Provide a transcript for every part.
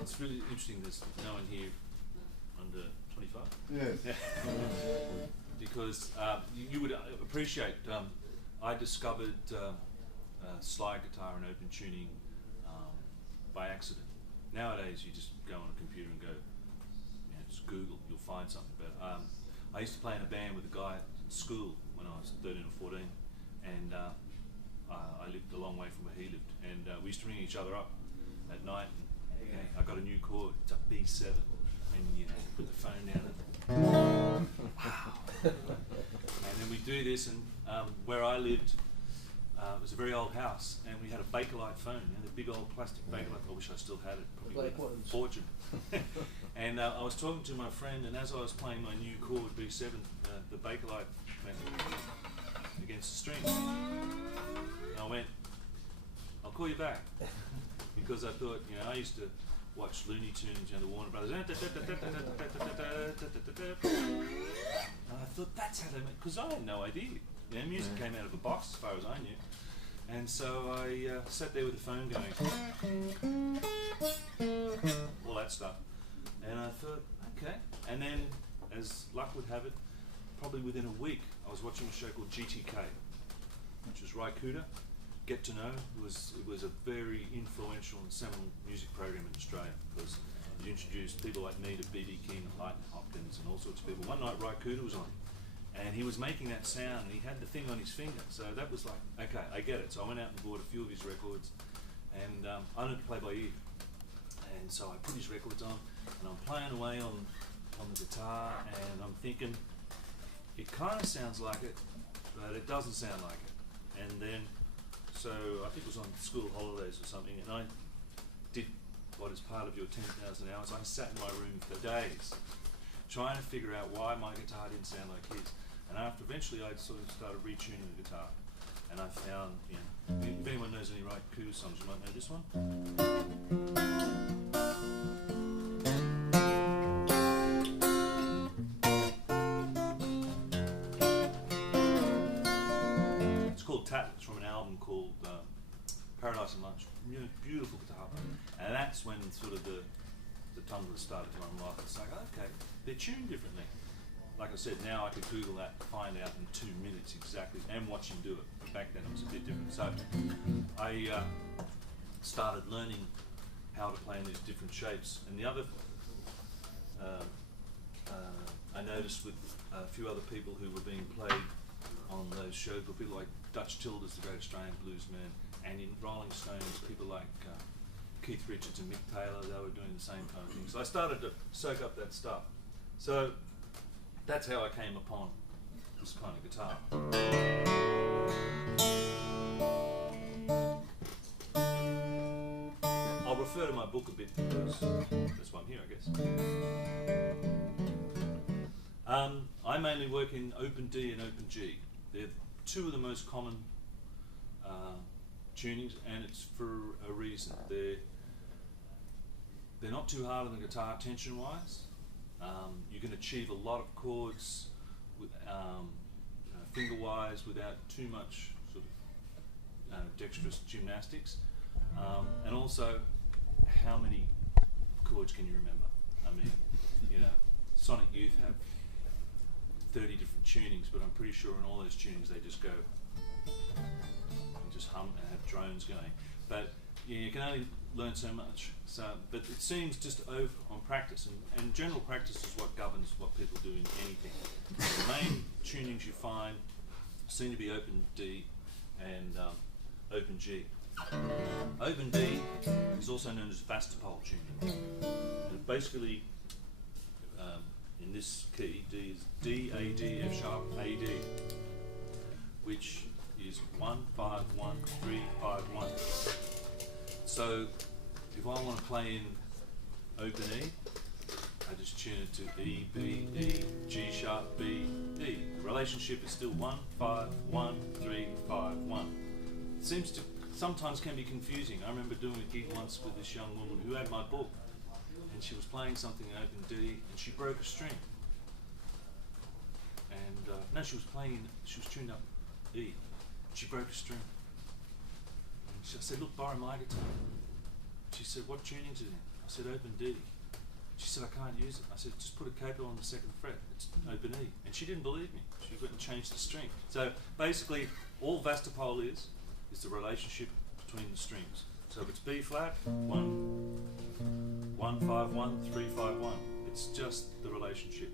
It's really interesting. There's no one here under 25. Yes. Yeah. Exactly. Because you would appreciate. I discovered slide guitar and open tuning by accident. Nowadays, you just go on a computer and go, just Google. You'll find something. But I used to play in a band with a guy at school when I was 13 or 14, and I lived a long way from where he lived, and we used to ring each other up at night. And, I got a new chord. It's a B7, and put the phone down. And wow! And then we do this, and where I lived, it was a very old house, and we had a Bakelite phone, the big old plastic Bakelite. I wish I still had it. Probably worth a fortune. And I was talking to my friend, and as I was playing my new chord B7, the Bakelite went against the string. And I went, "I'll call you back," because I thought, I used to watch Looney Tunes, the Warner Brothers. And I thought that's how they make, because I had no idea. Music came out of a box as far as I knew. And so I sat there with the phone going, all that stuff. And I thought, okay. And then, as luck would have it, probably within a week, I was watching a show called GTK, which was Ry Cooder. Get to Know. It was a very influential and seminal music program in Australia, because it introduced people like me to B.B. King and Lightning Hopkins and all sorts of people. One night Ry Cooder was on, and he was making that sound, and he had the thing on his finger. So that was like, okay, I get it. So I went out and bought a few of his records, and I learned to play by ear. And so I put his records on, and I'm playing away on the guitar, and I'm thinking, it kind of sounds like it, but it doesn't sound like it. And then, so I think it was on school holidays or something, and I did what is part of your 10,000 hours. I sat in my room for days trying to figure out why my guitar didn't sound like his. And after eventually I sort of started retuning the guitar, and I found, if anyone knows any Ry Cooder songs, you might know this one. It's called Tattle. It's from an album called Paradise and Lunch. Beautiful guitar player. And that's when sort of the tumbler started to unlock. It's like, okay, they're tuned differently. Like I said, now I could Google that, find out in 2 minutes exactly, and watch him do it. But back then it was a bit different. So I started learning how to play in these different shapes. And the other, I noticed with a few other people who were being played on those shows, were people like Dutch Tildes, the great Australian bluesman, and in Rolling Stones, people like Keith Richards and Mick Taylor, they were doing the same kind of thing. So I started to soak up that stuff. So that's how I came upon this kind of guitar. I'll refer to my book a bit because that's why I'm here, I guess. I mainly work in open D and open G. They're two of the most common tunings, and it's for a reason. They're not too hard on the guitar tension-wise. You can achieve a lot of chords with, finger-wise without too much sort of dexterous gymnastics. And also, how many chords can you remember? I mean, Sonic Youth have 30 different tunings, but I'm pretty sure in all those tunings they just go and just hum and have drones going. But you can only learn so much. So, but it seems just over on practice, and general practice is what governs what people do in anything. The main tunings you find seem to be open D and open G. Open D is also known as Vastopol tuning. And basically, in this key, D is D, A, D, F sharp, A, D, which is 1, 5, 1, 3, 5, 1. So if I want to play in open E, I just tune it to E, B, E, G sharp, B, E. The relationship is still 1, 5, 1, 3, 5, 1. It seems to sometimes can be confusing. I remember doing a gig once with this young woman who had my book, and she was playing something in open D, and she broke a string. And no, she was tuned up E. She broke a string. And I said, look, borrow my guitar. She said, what tuning's it in? I said, open D. She said, I can't use it. I said, just put a capo on the 2nd fret. It's open E. And she didn't believe me. She went and changed the string. So basically, all Vastopol is the relationship between the strings. So if it's B flat, 1, 1, 5, 1, 3, 5, 1. It's just the relationship.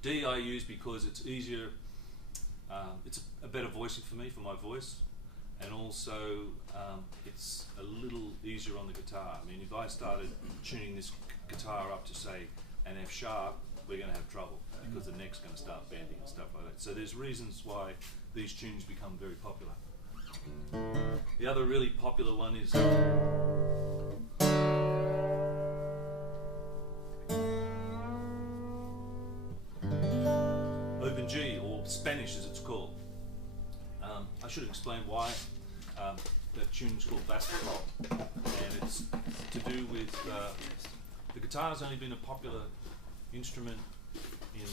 D I use because it's easier, it's a better voicing for me, for my voice. And also, it's a little easier on the guitar. I mean, if I started tuning this guitar up to, say, an F sharp, we're going to have trouble because the neck's going to start bending and stuff like that. So there's reasons why these tunes become very popular. The other really popular one is open G, or Spanish as it's called. I should explain why that tune is called Vastopol, and it's to do with the guitar's only been a popular instrument in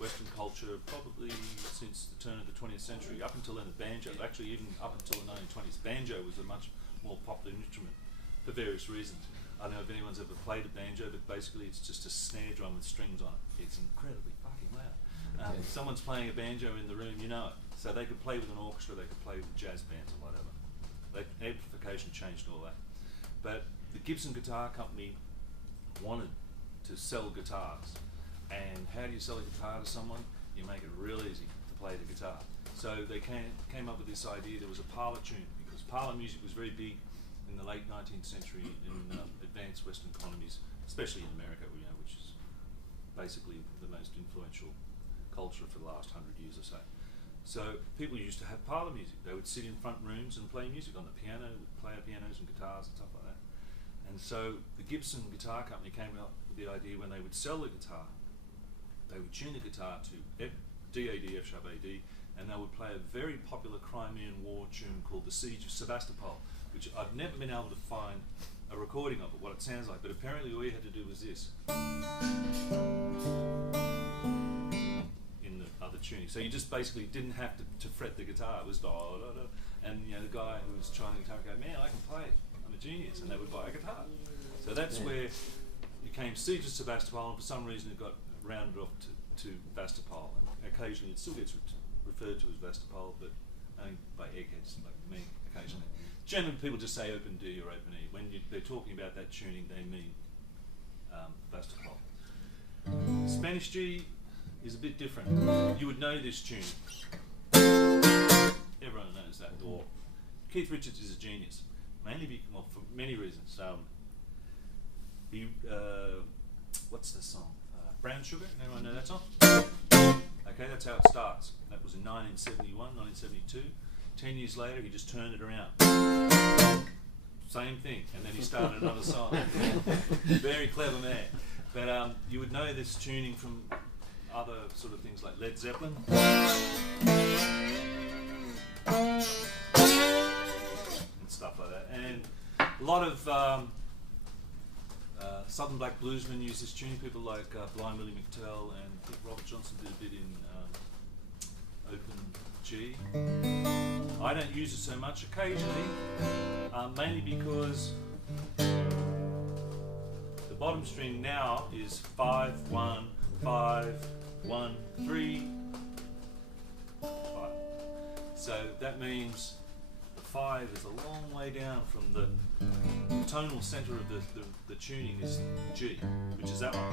Western culture probably since the turn of the 20th century. Up until then, the banjo, actually even up until the 1920s, banjo was a much more popular instrument for various reasons. I don't know if anyone's ever played a banjo, but basically it's just a snare drum with strings on it. It's incredibly fucking loud. If someone's playing a banjo in the room, you know it. So they could play with an orchestra, they could play with jazz bands or whatever. Amplification changed all that. But the Gibson Guitar Company wanted to sell guitars. And how do you sell a guitar to someone? You make it real easy to play the guitar. So they came up with this idea. There was a parlor tune, because parlor music was very big in the late 19th century in advanced Western economies, especially in America, which is basically the most influential culture for the last 100 years or so. So people used to have parlor music. They would sit in front rooms and play music on the piano, with player pianos and guitars and stuff like that. And so the Gibson Guitar Company came up with the idea, when they would sell the guitar, they would tune the guitar to D-A-D, F-sharp A-D, and they would play a very popular Crimean War tune called The Siege of Sebastopol, which I've never been able to find a recording of it, what it sounds like, but apparently all you had to do was this. Other tuning. So you just basically didn't have to fret the guitar. It was da da da, and the guy who was trying the guitar would go, man, I can play it. I'm a genius, and they would buy a guitar. So that's where it became Siege of Sebastopol, and for some reason it got rounded off to Vastopol, and occasionally it still gets referred to as Vastopol, but only by eggheads like me occasionally. Generally, people just say open D or open E. When they're talking about that tuning, they mean Vastopol. Spanish G is a bit different. You would know this tune. Everyone knows that. Or Keith Richards is a genius, mainly for many reasons. What's the song? Brown Sugar. Anyone know that song? Okay, that's how it starts. That was in 1971, 1972. 10 years later, he just turned it around. Same thing, and then he started another song. Very clever man. But you would know this tuning from other sort of things like Led Zeppelin and stuff like that. And a lot of Southern Black bluesmen use this tune. People like Blind Willie McTell, and I think Robert Johnson did a bit in open G. I don't use it so much occasionally, mainly because the bottom string now is 5, 1, 5, 1, 3, 5. So that means the 5 is a long way down from the tonal center of the tuning is G, which is that one,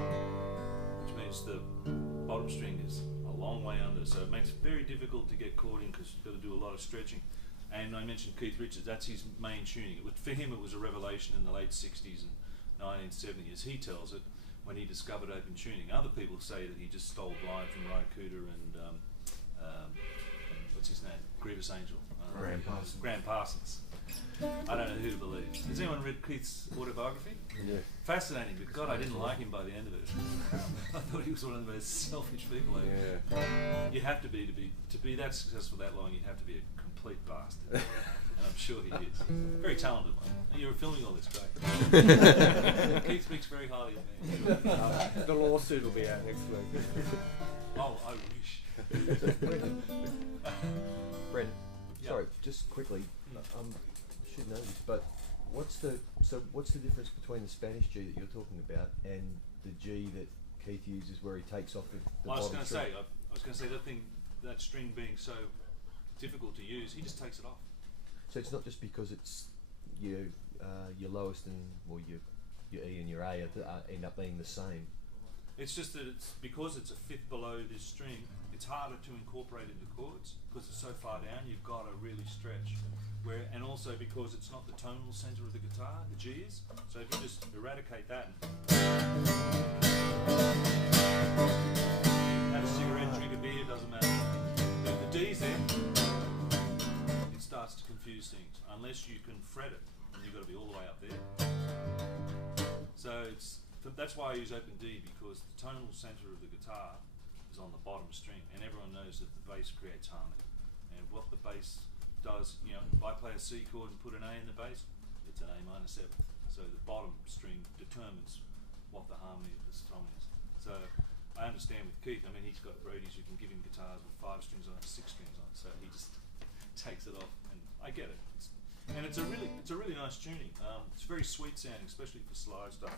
which means the bottom string is a long way under. So it makes it very difficult to get chording because you've got to do a lot of stretching. And I mentioned Keith Richards, that's his main tuning. For him it was a revelation in the late 60s and 1970s, as he tells it, when he discovered open tuning. Other people say that he just stole blind from Ry Cooder and what's his name? Grievous Angel. Graham Parsons. I don't know who to believe. Has anyone read Keith's autobiography? Yeah. Fascinating, but God, I didn't like him by the end of it. I thought he was one of the most selfish people ever. You have to be that successful that long, you have to be a complete bastard. And I'm sure he is. Very talented one. And you were filming all this, great. Keith speaks very highly of me. The lawsuit will be out next week. Oh, I wish. Brendan, Yeah. sorry, just quickly, should know this, but what's the difference between the Spanish G that you're talking about and the G that Keith uses, where he takes off the I was bottom going to string? say, that string being so difficult to use, he just takes it off. So it's not just because it's your lowest and your E and your A end up being the same. It's just that it's because it's a fifth below this string, it's harder to incorporate into chords because it's so far down. You've got to really stretch. And also because it's not the tonal center of the guitar, the G is. So if you just eradicate that and have a cigarette, drink a beer, doesn't matter. But if the D's there, it starts to confuse things unless you can fret it, and you've got to be all the way up there. So that's why I use open D, because the tonal center of the guitar is on the bottom string, and everyone knows that the bass creates harmony. And what the bass does, if I play a C chord and put an A in the bass, it's an A minor seventh. So the bottom string determines what the harmony of the song is. So I understand with Keith, he's got roadies who can give him guitars with 5 strings on it, 6 strings on it, so he just takes it off, and I get it. It's a really nice tuning. It's very sweet sounding, especially for slide stuff.